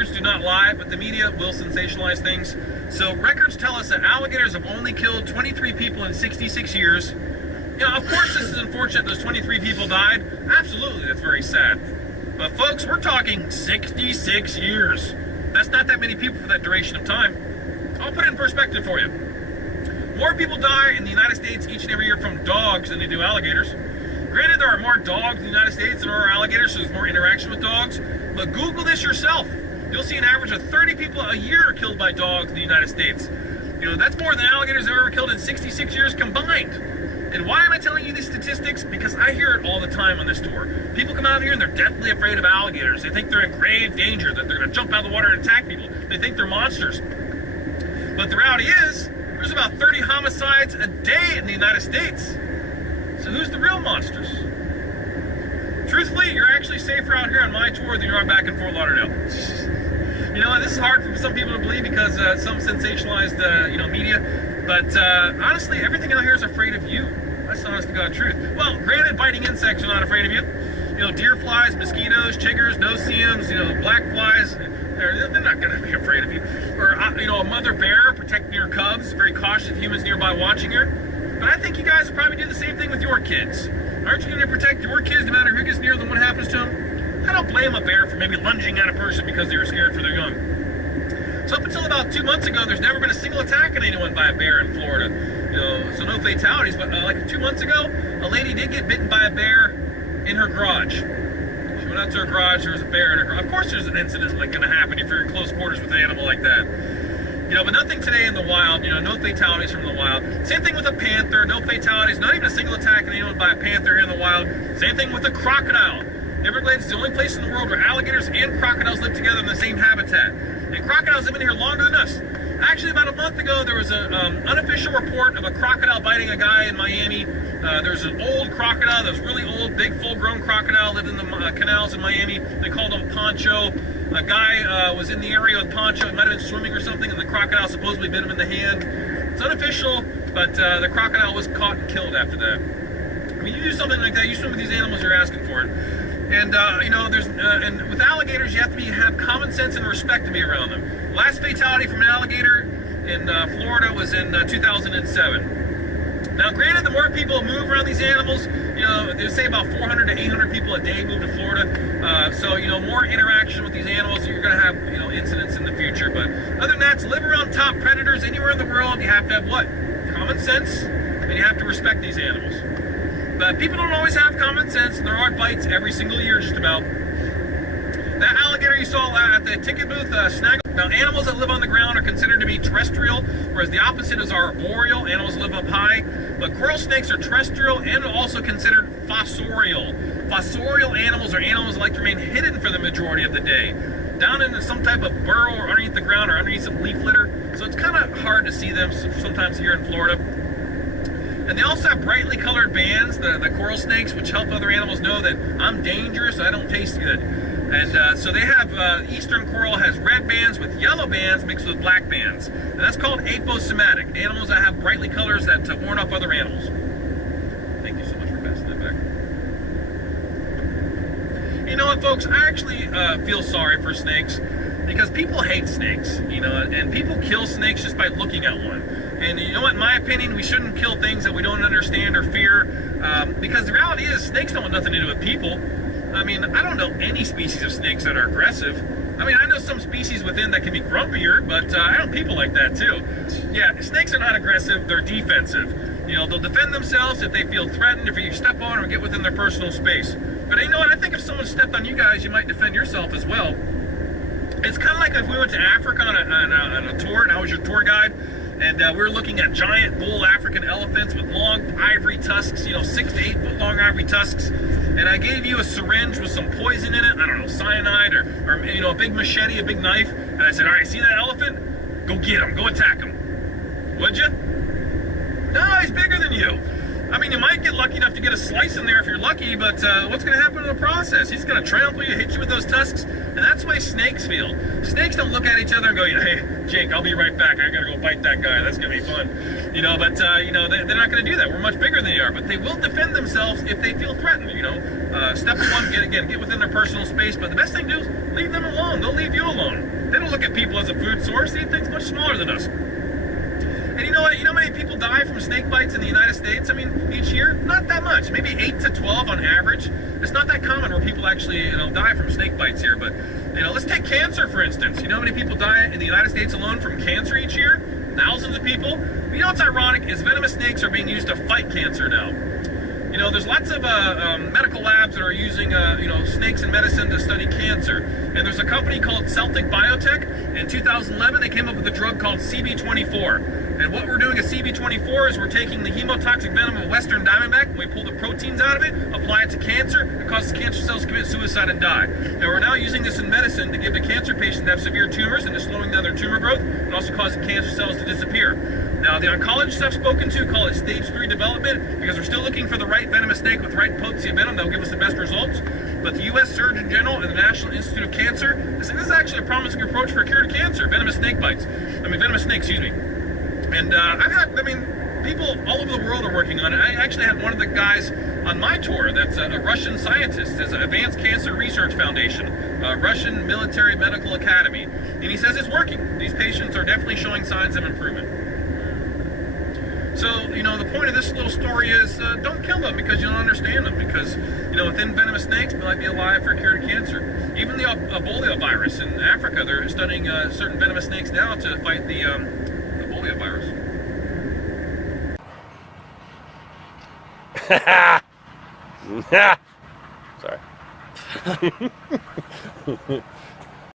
records do not lie, but the media will sensationalize things. So records tell us that alligators have only killed 23 people in 66 years. You know, of course this is unfortunate those 23 people died. Absolutely, that's very sad. But folks, we're talking 66 years. That's not that many people for that duration of time. I'll put it in perspective for you. More people die in the United States each and every year from dogs than they do alligators. Granted, there are more dogs in the United States than there are alligators, so there's more interaction with dogs. But Google this yourself. You'll see an average of 30 people a year killed by dogs in the United States. You know, that's more than alligators have ever killed in 66 years combined. And why am I telling you these statistics? Because I hear it all the time on this tour. People come out here and they're deathly afraid of alligators. They think they're in grave danger, that they're going to jump out of the water and attack people. They think they're monsters. But the reality is, there's about 30 homicides a day in the United States. So who's the real monsters? Truthfully, you're actually safer out here on my tour than you are back in Fort Lauderdale. You know, this is hard for some people to believe because some sensationalized, media. But honestly, everything out here is afraid of you. That's the honest to God truth. Well, granted, biting insects are not afraid of you. You know, deer flies, mosquitoes, chiggers, no-see-ums, black flies, they're not going to be afraid of you. Or, a mother bear protecting your cubs, very cautious of humans nearby watching her. But I think you guys will probably do the same thing with your kids. Aren't you going to protect your kids no matter who gets near them, what happens to them? I don't blame a bear for maybe lunging at a person because they were scared for their young. So up until about 2 months ago, there's never been a single attack on anyone by a bear in Florida. So no fatalities. But like 2 months ago, a lady did get bitten by a bear in her garage. She went out to her garage, there was a bear in her garage. Of course there's an incident like going to happen if you're in close quarters with an animal like that. But nothing today in the wild, no fatalities from the wild. Same thing with a panther, no fatalities, not even a single attack on anyone by a panther here in the wild. Same thing with a crocodile. Everglades is the only place in the world where alligators and crocodiles live together in the same habitat. And crocodiles have been here longer than us. Actually, about a month ago, there was an unofficial report of a crocodile biting a guy in Miami. There's an old crocodile that was really old, big, full-grown crocodile, lived in the canals in Miami. They called him Poncho. A guy was in the area with Poncho. He might have been swimming or something, and the crocodile supposedly bit him in the hand. It's unofficial, but the crocodile was caught and killed after that. I mean, you do something like that, you swim with these animals, you're asking for it. And, and with alligators, you have to have common sense and respect to be around them. Last fatality from an alligator in Florida was in 2007. Now, granted, the more people move around these animals, they say about 400 to 800 people a day move to Florida. So, more interaction with these animals, you're going to have, incidents in the future. But other than that, to live around top predators anywhere in the world, you have to have what? Common sense, and you have to respect these animals. But people don't always have common sense, and there are bites every single year just about. That alligator you saw at the ticket booth, snag. Now, animals that live on the ground are considered to be terrestrial, whereas the opposite is arboreal. Animals live up high. But coral snakes are terrestrial and also considered fossorial. Fossorial animals are animals that like to remain hidden for the majority of the day, down in some type of burrow or underneath the ground or underneath some leaf litter. So it's kind of hard to see them sometimes here in Florida. And they also have brightly colored bands, the coral snakes, which help other animals know that I'm dangerous, I don't taste good. And so they have, eastern coral has red bands with yellow bands mixed with black bands. And that's called aposematic, animals that have brightly colors that warn off other animals. Thank you so much for passing that back. You know what, folks, I actually feel sorry for snakes because people hate snakes, and people kill snakes just by looking at one. And you know what, in my opinion, we shouldn't kill things that we don't understand or fear, because the reality is snakes don't want nothing to do with people. I mean, I don't know any species of snakes that are aggressive. I mean, I know some species within that can be grumpier, but I know people like that too. Yeah, snakes are not aggressive, they're defensive. They'll defend themselves if they feel threatened, if you step on or get within their personal space. But you know what, I think if someone stepped on you guys, you might defend yourself as well. It's kind of like if we went to Africa on a tour and I was your tour guide, and we were looking at giant bull African elephants with long ivory tusks, 6 to 8 foot long ivory tusks. And I gave you a syringe with some poison in it, I don't know, cyanide or a big machete, a big knife. And I said, all right, see that elephant? Go get him, go attack him. Would you? No, he's bigger than you. I mean, you might get lucky enough to get a slice in there if you're lucky, but what's going to happen in the process? He's going to trample you, hit you with those tusks, and that's the way snakes feel. Snakes don't look at each other and go, hey, Jake, I'll be right back. I got to go bite that guy. That's going to be fun. They're not going to do that. We're much bigger than they are, but they will defend themselves if they feel threatened, Step one, get within their personal space, but the best thing to do is leave them alone. They'll leave you alone. don't look at people as a food source. They eat things much smaller than us. And you know what? You know how many people die from snake bites in the United States? I mean, each year? Not that much. Maybe 8 to 12 on average. It's not that common where people actually, die from snake bites here. But, let's take cancer, for instance. You know how many people die in the United States alone from cancer each year? Thousands of people. You know what's ironic is venomous snakes are being used to fight cancer now. There's lots of medical labs that are using, snakes in medicine to study cancer. And there's a company called Celtic Biotech. In 2011, they came up with a drug called CB24. And what we're doing at CB24 is we're taking the hemotoxic venom of western diamondback, and we pull the proteins out of it, apply it to cancer, it causes cancer cells to commit suicide and die. And we're now using this in medicine to give to cancer patients that have severe tumors, and it's slowing down their tumor growth, and also causing cancer cells to disappear. Now, the oncologists I've spoken to call it stage 3 development, because we're still looking for the right venomous snake with right potency of venom that will give us the best results. But the U.S. Surgeon General and the National Institute of Cancer, they say this is actually a promising approach for a cure to cancer, venomous snakes, excuse me. And people all over the world are working on it. I actually had one of the guys on my tour that's a Russian scientist. It's an Advanced Cancer Research Foundation, Russian Military Medical Academy. And he says it's working. These patients are definitely showing signs of improvement. So, the point of this little story is don't kill them because you don't understand them. Because, within venomous snakes, they might be alive for a cure to cancer. Even the Ebola virus in Africa, they're studying certain venomous snakes now to fight the Ebola virus. Sorry.